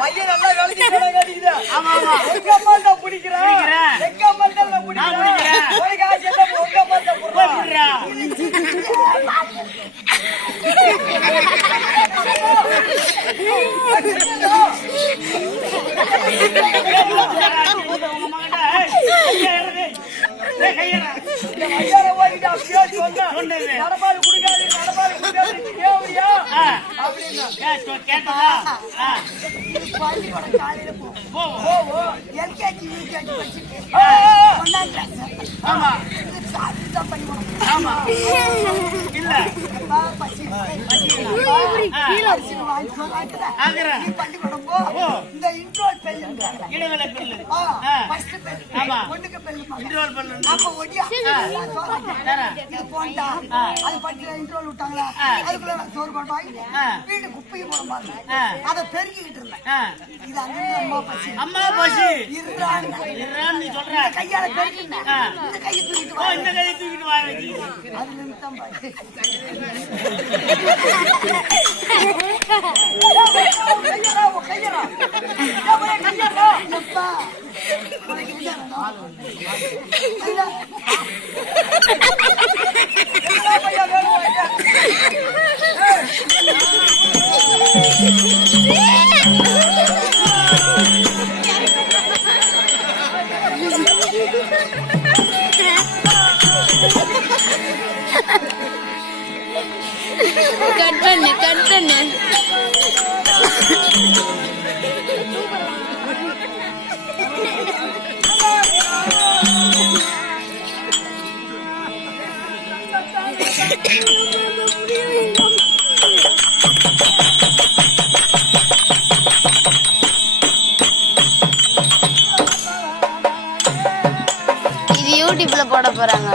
பையன் நல்லா வேலைக்கு போறாங்க. ஆமா ஆமா. எங்க அம்மா தான் பிடிக்கிறேன். எங்க அம்மா தான் பிடிக்கிறேன். ஒரு காசு என்ன உங்க அம்மா தான் பிடிக்கிறா. உங்க மகன்டா. ஏய் கைய ஐயாவை ஓடிட்டு அப்படியே சொன்னது நடப்பாடு குடிக்காது நடப்பாடு குடிக்காது கேவடியா அப்படின்னா கேட்டதா பள்ளிக்கூட காலையில போவோம் எல்கேஜி யூகேஜி படிச்சுட்டு ஒன்னாம் கிளாஸ் ஆமா சாப்பிட்டு பண்ணுவோம் ஆமா இல்ல பள்ளிக்கூடம் போ இந்த இன்ட்ரோல் பெல் இடைவேளை பெல் ஃபர்ஸ்ட் பெல் ஒண்ணுக்கு பெல் இன்ட்ரோல் பெல் அப்ப ஒடியா இது போண்டா அது பத்தி இன்ட்ரோல் விட்டாங்களா அதுக்குள்ள நான் சோறு கொண்டு வாங்கி வீடு குப்பையை போட மாதிரி அதை பெருக்கிக்கிட்டு இருந்தேன் இது அங்க அம்மா பசி இருறான்னு சொல்ற கையால பெருக்கிட்டேன் இந்த கையை தூக்கிட்டு இந்த கையை தூக்கிட்டு வா அது நிமித்தம் கையரா எப்பா கட் பண்ணு இது யூடியூப்ல போட போறாங்க.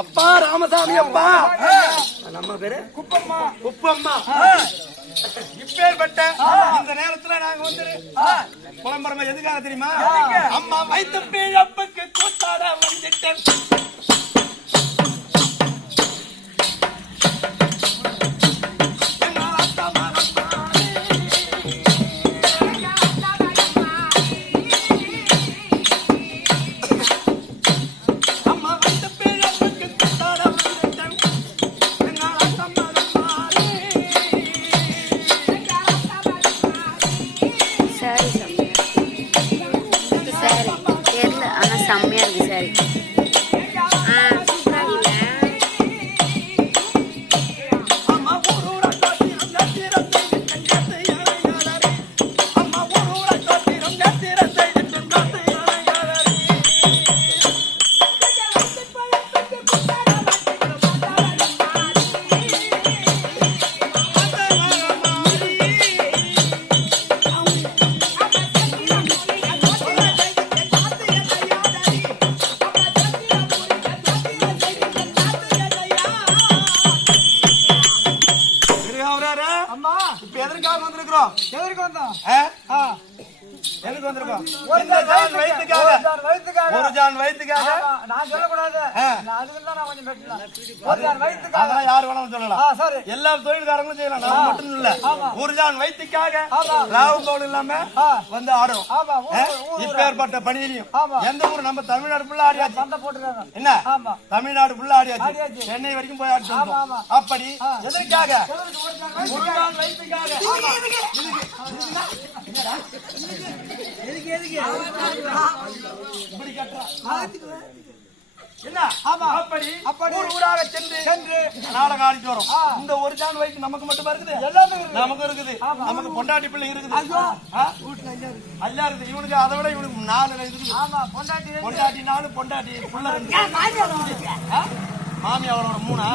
அப்பா ராமசாமி அப்பா நம்ம பேரு குப்பம்மா இப்பேற்பட்ட இந்த நேரத்துல நாங்க வந்து புலம்பரமா எதுக்காக தெரியுமா அம்மா வைத்த பிழப்புக்கு கூத்தாட வந்துட்டேன் செம்மையா இருக்கு சாரி. எதற்காக வந்திருக்கிறோம்? எதற்கு வந்தோம்? எதுக்கு வந்திருக்கோம்? ஒரு ஜான் வயிற்றுக்காக நான் சொல்லக்கூடாது. அதெல்லாம் யாரு வேணாலும் சொல்லலாம். எல்லா தொழில்காரங்களும் செய்யலாம். நான் மட்டும் இல்ல. ஒரு ஜான் வயிற்றுக்காக லாபம் தோல் இல்லாம வந்து ஆடுறோம். இப்பேற்பட்ட பணியிலையும் எந்த ஊர் நம்ம தமிழ்நாடு ஃபுல்லா ஆடியாச்சு. என்ன தமிழ்நாடு ஃபுல்லா ஆடியாச்சு. சென்னை வரைக்கும் போய் ஆடிச்சு. அப்படி எதற்காக? ஒரு ஜான் வயிற்றுக்காக. அப்படி ஊராக சென்று நாடகம் ஆடிட்டு வரும். இந்த ஒரு ஜான் வயிற்று நமக்கு மட்டும் இருக்குது, நமக்கு இருக்குது, நமக்கு பொண்டாட்டி பிள்ளை இருக்குது, அல்லா இருக்குது. இவனுக்கு அதை விட இவனுக்கு 4 இருக்குது. பொண்டாட்டி 4 பொண்டாட்டி பிள்ளை 2. மாமியாவோட 3,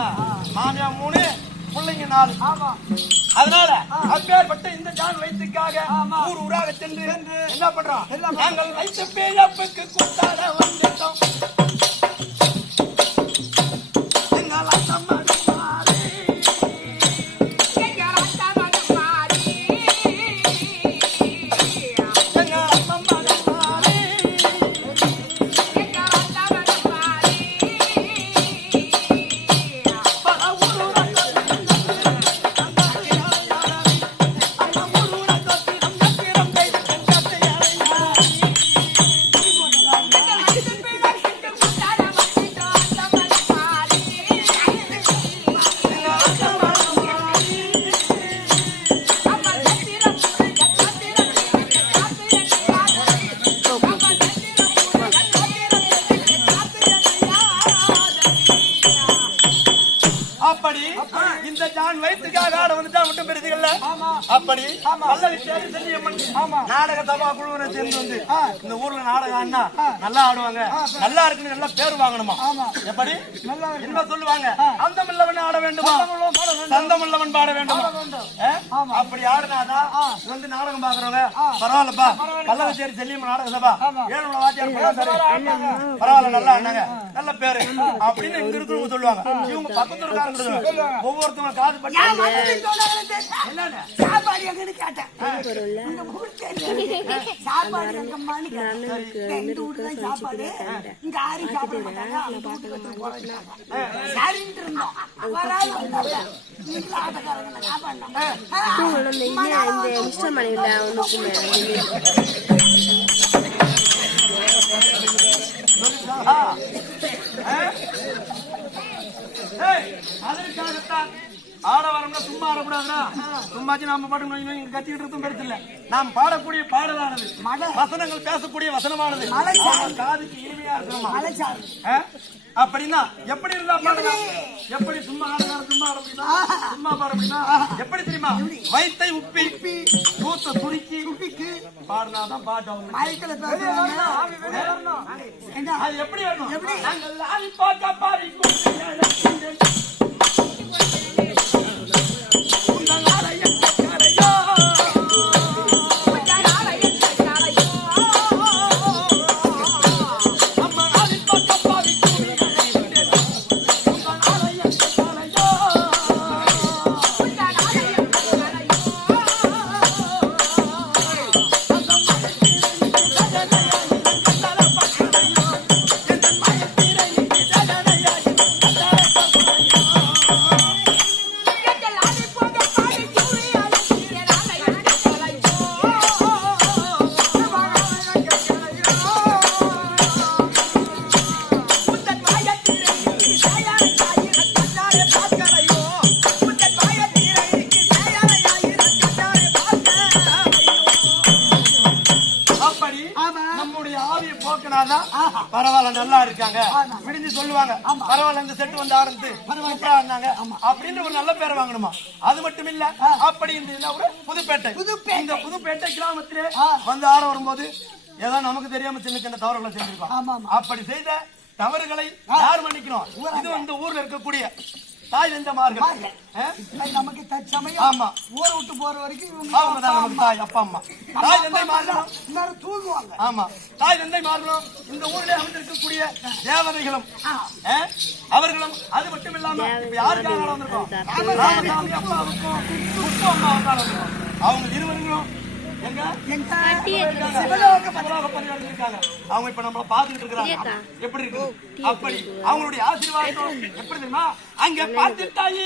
மாமியா 3 பிள்ளைங்க 4. அதனால அப்பேற்பட்ட இந்த ஜான் வயிற்றுக்காக ஊராக சென்று என்ன பண்றோம்? நாங்கள் வைத்த பிழப்புக்கு கூத்தாட வந்துட்டோம். இந்த ஜான் வயிற்றுக்காக ஆட வந்துட்டா மட்டும் பெருசுகள்ல அப்படி நல்ல விஷயம் செல்லியம்மன் நாடக சபா குழுவினை சேர்ந்து வந்து இந்த ஊர்ல நாடகம் ஆடினா நல்லா ஆடுவாங்க, நல்லா இருக்குன்னு நல்லா பேர் வாங்கணுமா? எப்படி என்ன சொல்லுவாங்க? அந்தமில்லவன் ஆட வேண்டுமா, சந்தமில்லவன் பாட வேண்டுமா? அப்படி ஆடுனாதான் வந்து நாடகம் பாக்குறவங்க பரவாயில்லப்பா பல்லவச்சேரி செல்லியம்மன் நாடக சபா 7 வாத்தியார் பரவாயில்ல நல்லா ஆடினாங்க நல்ல பேரு அப்படின்னு இங்க இருக்கிறவங்க சொல்லுவாங்க. இவங்க பக்கத்துல இருக்காங்க ஒவ்வொருத்தவங்க காது பட்டு சாப்பாடு எங்கன்னு கேட்டேன். சாப்பாடு எங்கம்மான்னு கேட்டேன். இந்த வீட்டுதான் சாப்பாடு, இங்க யாரும் சாப்பிட மாட்டாங்க, அந்த வீட்டுக்கு போறாங்க சரின்ட்டு இருந்தோம். வீட்டுல ஆட்டக்காரங்க சாப்பாடு இந்த மிஸ்டர் மனைவில ஒண்ணுக்குமே அதற்காகத்தான் ஆட வரம்னா சும்மா ஆடக்கூடாதுன்னா சும்மாச்சு நாம பாட்டு கத்திக்கிட்டு இருக்கும் பெருசு இல்ல. நாம் பாடக்கூடிய பாடலானது வசனங்கள் பேசக்கூடிய வசனமானது காதுக்கு இனிமையா இருக்கணுமா? அப்படின்னா எப்படி இருந்தா பாடலாம்? எப்படி சும்மா ஆடலாம் சும்மா ஆட முடியுமா? சும்மா பாட முடியுமா? எப்படி தெரியுமா? வயித்தை உப்பி கூத்த சுருக்கி பாடினாதான் பாட்டு. அது எப்படி வரணும்? பரவாயில்ல நல்லா இருக்காங்க விடிஞ்சு சொல்லுவாங்க பரவாயில்ல இந்த செட்டு வந்து ஆரம்பித்து இருந்தாங்க அப்படின்ற ஒரு நல்ல பேரை வாங்கணுமா? அது மட்டும் இல்ல அப்படி இந்த புதுப்பேட்டை இந்த புதுப்பேட்டை கிராமத்திலே வந்து ஆட வரும்போது ஏதோ நமக்கு தெரியாம சின்ன சின்ன தவறுகளை செஞ்சிருக்கோம். அப்படி செய்த தவறுகளை யார் மன்னிக்கணும்? இது வந்து ஊர்ல இருக்கக்கூடிய தாய் தந்தமார்கள் நமக்கு தற்சமயம் ஆமா ஊரை விட்டு போற வரைக்கும் அவங்க தான் நமக்கு தாய் அப்பா அம்மா. தாய் தந்தை மாறணும் தூங்குவாங்க. ஆமா தாய் தந்தை மாறணும். இந்த ஊரிலே அமைந்திருக்கக்கூடிய தேவதைகளும் அவர்களும் அது மட்டும் இல்லாம இப்ப யாருக்காக வந்திருக்கோம்? ராமசாமி அப்பாவுக்கும் உப்பு அம்மாவுக்காக வந்திருக்கோம். அவங்க இருவர்களும் அவங்க இப்ப நம்மள பாத்துக்கிட்டு இருக்காங்க. எப்படி இருக்கு? அப்படி அவங்களுடைய ஆசீர்வாதம் எப்படி தெரியுமா? அங்க பார்த்துட்டாயே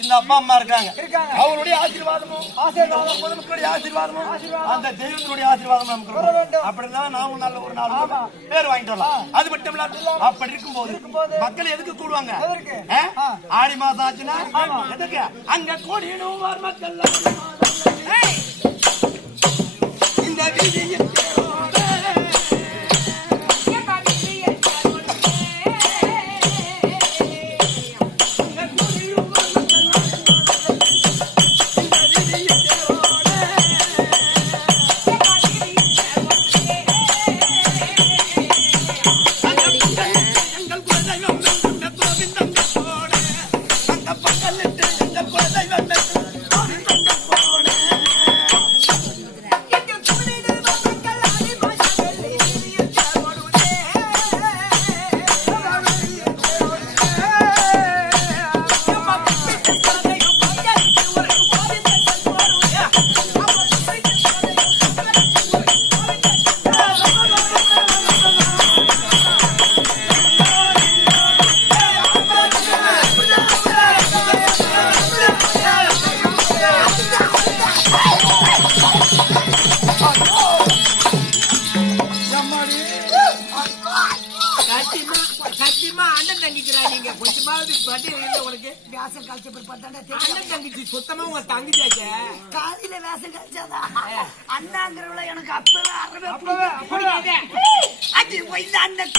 இந்த அப்பா அம்மா இருக்காங்க. அவருடைய ஆசீர்வாதமும் பொதுமக்களுடைய ஆசீர்வாதமும் அந்த தெய்வத்தினுடைய ஆசீர்வாதமும் நமக்கு அப்படிதான் நாமும் நல்ல ஒரு 4 பேர் வாங்கிட்டு வரலாம். அது மட்டும் இல்ல அப்படி இருக்கும்போது மக்கள் எதுக்கு கூடுவாங்க? ஆடி மாசம் ஆச்சுன்னா எதுக்கு அங்க கூடிடும் மக்கள் இந்த வீதியில் வேஷம் கழிச்ச பிற்பாடு அண்ணன் தங்கச்சி சுத்தமா உங்க தங்கச்சாச்ச காலையில வேஷம் கழிச்சாதான் அண்ணாங்கிறவள எனக்கு அப்பவே அறவே அது போய் அண்ணன்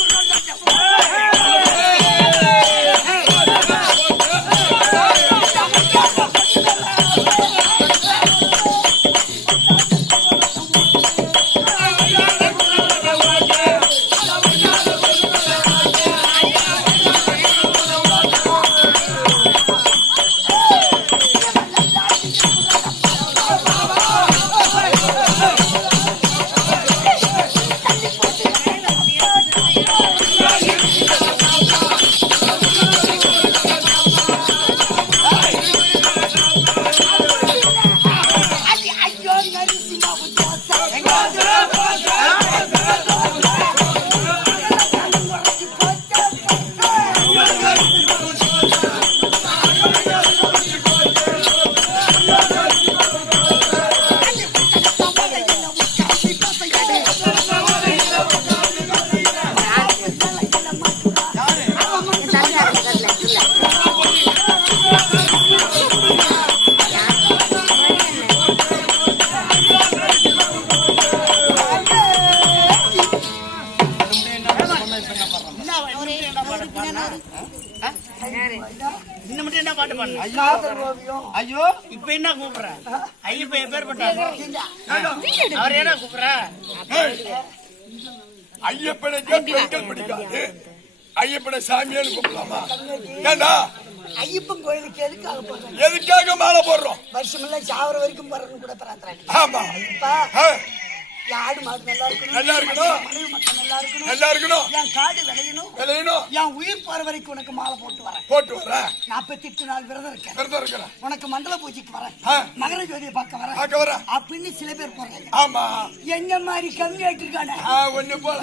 ஐயோ இப்ப என்ன கூப்பிடுற ஐயப்ப எப்பேர் பண்றாரு அவர் என்ன கூப்பிடுற ஐயப்பனை பெண்கள் பிடிக்காது ஐயப்பனை சாமியான்னு கூப்பிடலாமா ஏண்டா ஐயப்பன் கோயிலுக்கு எதுக்காக போறாங்க எதுக்காக மாலை போடுறோம் வருஷமெல்லாம் சாவர வரைக்கும் போறன்னு கூட பிரார்த்தனை ஆமா ஆடு மாடு நல்லா இருக்கணும் நல்லா இருக்கணும் மனைவி மக்கள் நல்லா இருக்கணும் நல்லா இருக்கணும் என் காடு விளையணும் விளையணும் என் உயிர் போற வரைக்கும் உனக்கு மாலை போட்டு வரேன் போட்டு வரேன் 48 நாள் விரதம் இருக்கேன் விரதம் இருக்கிறேன் உனக்கு மண்டல பூஜைக்கு வரேன் மகர ஜோதியை பார்க்க வரேன் பார்க்க வரேன் அப்படின்னு சில பேர் போறாங்க ஆமா என்ன மாதிரி கம்மி ஆயிட்டிருக்கானே ஒண்ணு போல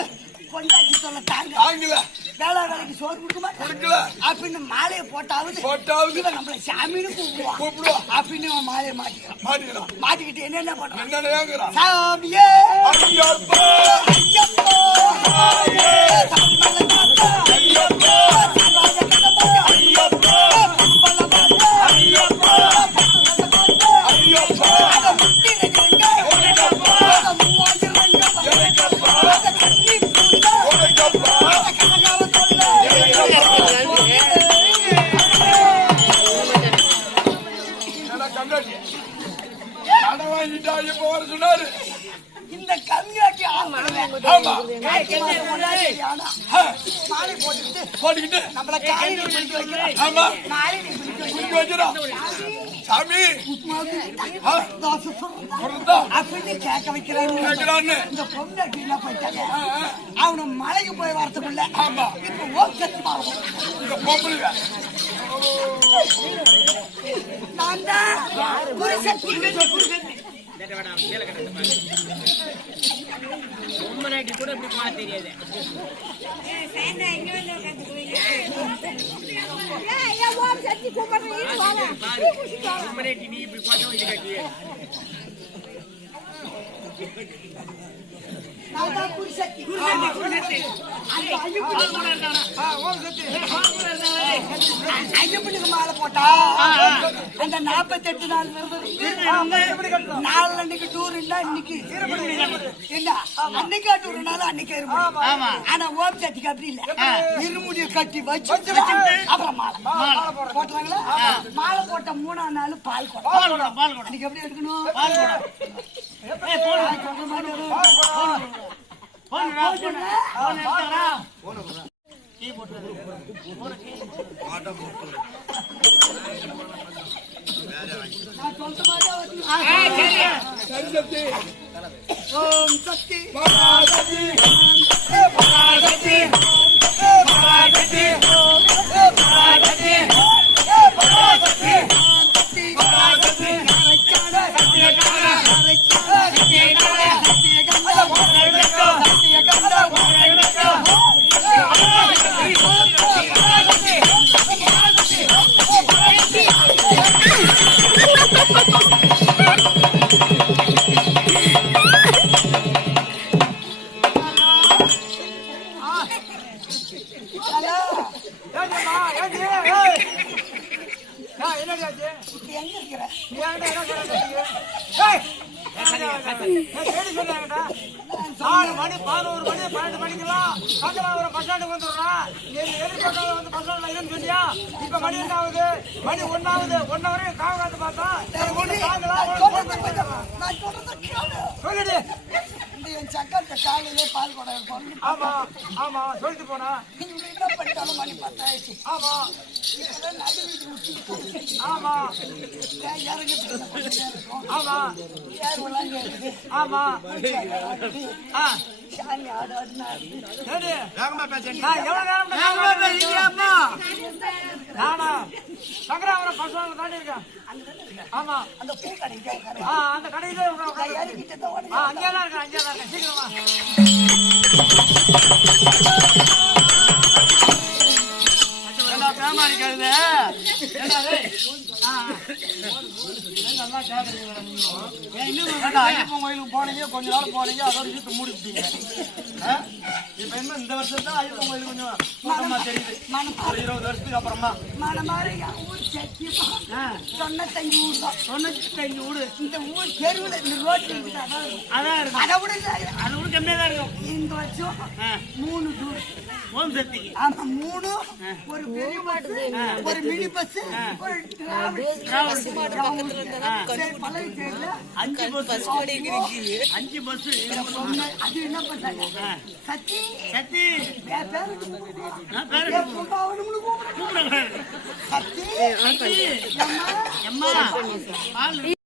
கொண்டாட்டி சொல்ல தாங்க தாங்கல வேளா வேலைக்கு சோறு கொடுக்க மாட்டேன் கொடுக்கல அப்படின்னு மாலையை போட்டாவது இவன் நம்மள சாமின்னு கூப்பிடுவான் அப்படின்னு இவன் மாலையை மாட்டிக்கிறான் மாட்டிக்கிட்டு என்னென்ன பண்றான் என்னங்கிறான் சாமியே ஐயப்பா ஐயப்போ ஐயப்போ சொன்னாரு இந்த கம்மியாட்டி மாலை போட்டுக்கிட்டு நம்மள காலையில குளிக்க வைக்கிறோம் ஆமா மாலை குளிக்க வைக்கிறோம் சாமி அப்படின்னு கேட்க வைக்கிறான்னு இந்த பொண்ணு என்ன போயிட்டாங்க அவனு மலைக்கு போய் வரத்துக்குள்ள ஆமா இப்ப ஓம் சக்தி மாலை இந்த பொம்பளை நான் தான் குருசக்தி கூட இப்படி போனா தெரியாது நீ இப்படி பார்த்தோம் இது கட்டியே ஐயப்பனுக்கு மாலை போட்டா அந்த 48 நாள் நாலு அன்னைக்கு டூர்னா இன்னைக்கு என்ன அன்னைக்கா டூர்னாலும் அன்னைக்கு ஆனா ஓம் சட்டிக்கு அப்படி இல்ல இருமுடியை கட்டி வச்சு அப்புறம் மாலை போட்டுறாங்களா மாலை போட்ட 3ஆம் நாள் பால் குடம் இன்னைக்கு எப்படி எடுக்கணும் ஓம் சக்தி நாலு மணி 11 மணி 12 மணிக்கெல்லாம் சங்கராபுரம் பஸ் ஸ்டாண்டுக்கு வந்துடுறான். எதிர்பார்க்காத வந்து பஸ் ஸ்டாண்ட்ல இல்லைன்னு சொன்னியா? இப்ப மணி என்ன ஆகுது? மணி 1 ஆகுது. 1 வரையும் காவ காத்து பார்த்தா சொல்லிடு. என் சக்கரத்தை காலையிலே பால் கூட இருக்கும். ஆமா ஆமா சொல்லிட்டு போனா. என்ன பண்ணிட்டாலும் மணி 10 ஆயிடுச்சு. ஆமா இப்பதான் நடு வீட்டு விட்டு ஆமா இறங்கிட்டு இருக்கும். ஆமா யார் விளாண்டு இருக்குது. ஆமா ஆ சாமி ஆடாடுனா சரி. வேகமா பேசுறீங்க. நான் எவ்வளவு நேரம் பேசுறீங்கம்மா? நானா சங்கராபுரம் பஸ் ஸ்டாண்ட் தாண்டி இருக்கேன். ஆமா அந்த பூ கடைக்கு உட்காரு. அந்த கடையில இறங்கிட்டு தான் உடனே அங்கேதான் இருக்கேன் அங்கேதான் இருக்கேன் சீக்கிரமா. ஏண்டா பேமானிக்காது நல்லா கேக்குறீங்களா நீங்க? ஏண்டா ஐயப்பன் கோயிலுக்கு போனீங்க கொஞ்ச நாள் போனீங்க அதோட இழுத்து மூடிட்டீங்க. இப்ப என்ன இந்த வருஷம் தான் ஐயப்பன் கோயிலுக்கு கொஞ்சம் கூட்டமா தெரியுது. ஒரு 20 வருஷத்துக்கு அப்புறமா மனமாரி ஊர் சத்தியமா 95 ஊர் தான். 95 வீடு இந்த ஊர் தெருவில் இந்த ரோட்ல இருக்குது. அதான் இருக்கும். அதை விட இல்லை. அது கூட கம்மியா தான் இருக்கும். இந்த வருஷம் 3 டூர். ஓம் சக்திக்கு ஆமா 3 ஒரு பெரிய பஸ், ஒரு மினி பஸ், ஒரு டிராவல்ஸ். பழைய தேர்ல 5 பஸ் 5 பஸ். அது என்ன பண்றாங்க? சத்தி சக்தி என் பேரு நான் பேரு கூப்பிடுறாங்க. கூப்பிடுறேன். சத்தி சக்தி அம்மா எம்மா பால்